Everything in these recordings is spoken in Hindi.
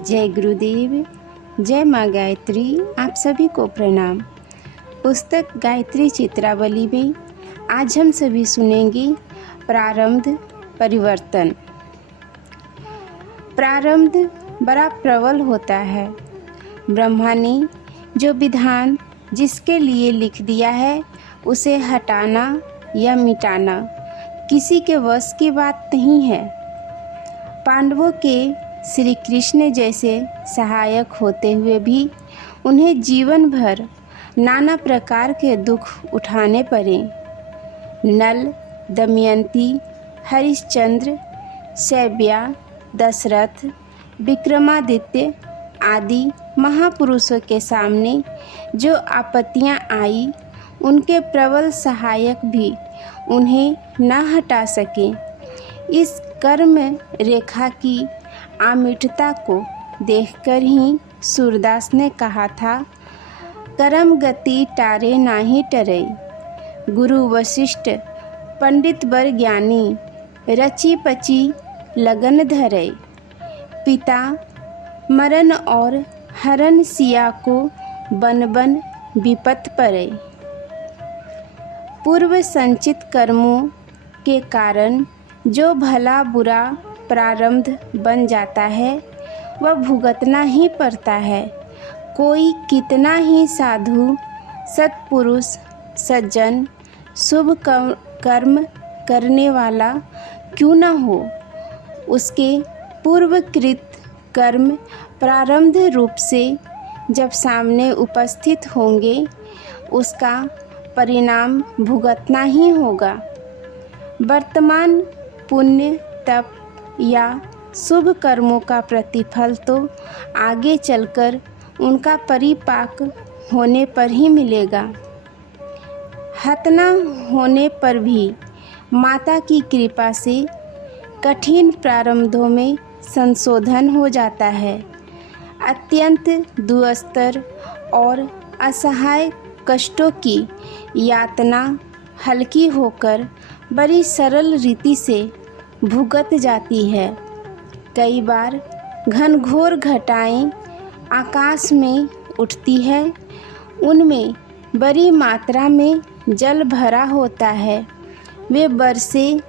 जय गुरुदेव, जय माँ गायत्री। आप सभी को प्रणाम। पुस्तक गायत्री चित्रावली में आज हम सभी सुनेंगे प्रारब्ध परिवर्तन। प्रारब्ध बड़ा प्रबल होता है। ब्रह्मा ने जो विधान जिसके लिए लिख दिया है उसे हटाना या मिटाना किसी के वश की बात नहीं है। पांडवों के श्री कृष्ण जैसे सहायक होते हुए भी उन्हें जीवन भर नाना प्रकार के दुख उठाने पड़े। नल, दमयंती, हरिश्चंद्र, शैब्या, दशरथ, विक्रमादित्य आदि महापुरुषों के सामने जो आपत्तियां आई, उनके प्रबल सहायक भी उन्हें न हटा सके। इस कर्म रेखा की अमिटता को देखकर ही सूरदास ने कहा था, करम गति टारे नाही टरै। गुरु वशिष्ठ पंडित बर ज्ञानी, रची पची लगन धरै। पिता मरण और हरण सिया को बन बन विपत पड़े। पूर्व संचित कर्मों के कारण जो भला बुरा प्रारब्ध बन जाता है वह भुगतना ही पड़ता है। कोई कितना ही साधु, सत्पुरुष, सज्जन, शुभ कर्म करने वाला क्यों न हो, उसके पूर्वकृत कर्म प्रारब्ध रूप से जब सामने उपस्थित होंगे उसका परिणाम भुगतना ही होगा। वर्तमान पुण्य, तप या शुभ कर्मों का प्रतिफल तो आगे चलकर उनका परिपाक होने पर ही मिलेगा। हतना होने पर भी माता की कृपा से कठिन प्रारब्धों में संशोधन हो जाता है। अत्यंत दुस्तर और असहाय कष्टों की यातना हल्की होकर बड़ी सरल रीति से भुगत जाती है। कई बार घनघोर घटाएं आकाश में उठती है, उनमें बड़ी मात्रा में जल भरा होता है। वे बरसे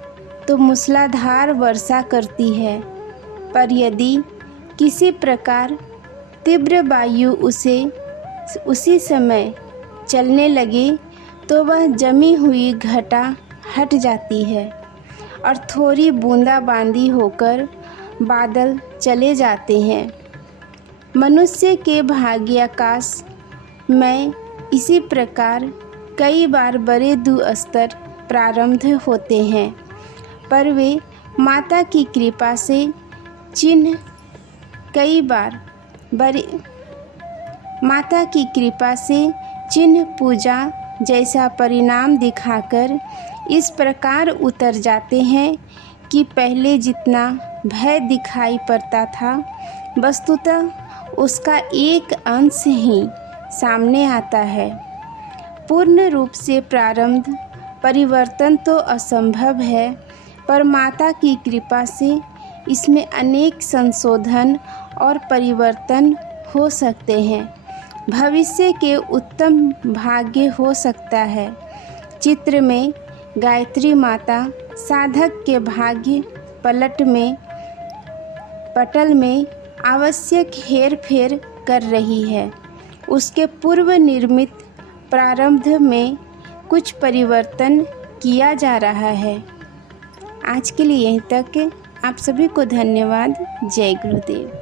तो मूसलाधार वर्षा करती है, पर यदि किसी प्रकार तीव्र वायु उसी समय चलने लगे तो वह जमी हुई घटा हट जाती है और थोड़ी बूंदाबांदी होकर बादल चले जाते हैं। मनुष्य के भाग्याकाश में इसी प्रकार कई बार बड़े दुस्तर प्रारब्ध होते हैं, पर वे माता की कृपा से चिन्ह पूजा जैसा परिणाम दिखाकर इस प्रकार उतर जाते हैं कि पहले जितना भय दिखाई पड़ता था वस्तुतः उसका एक अंश ही सामने आता है। पूर्ण रूप से प्रारब्ध परिवर्तन तो असंभव है, पर माता की कृपा से इसमें अनेक संशोधन और परिवर्तन हो सकते हैं। भविष्य के उत्तम भाग्य हो सकता है। चित्र में गायत्री माता साधक के भाग्य पटल में आवश्यक हेर फेर कर रही है। उसके पूर्व निर्मित प्रारब्ध में कुछ परिवर्तन किया जा रहा है। आज के लिए यहीं तक। आप सभी को धन्यवाद। जय गुरुदेव।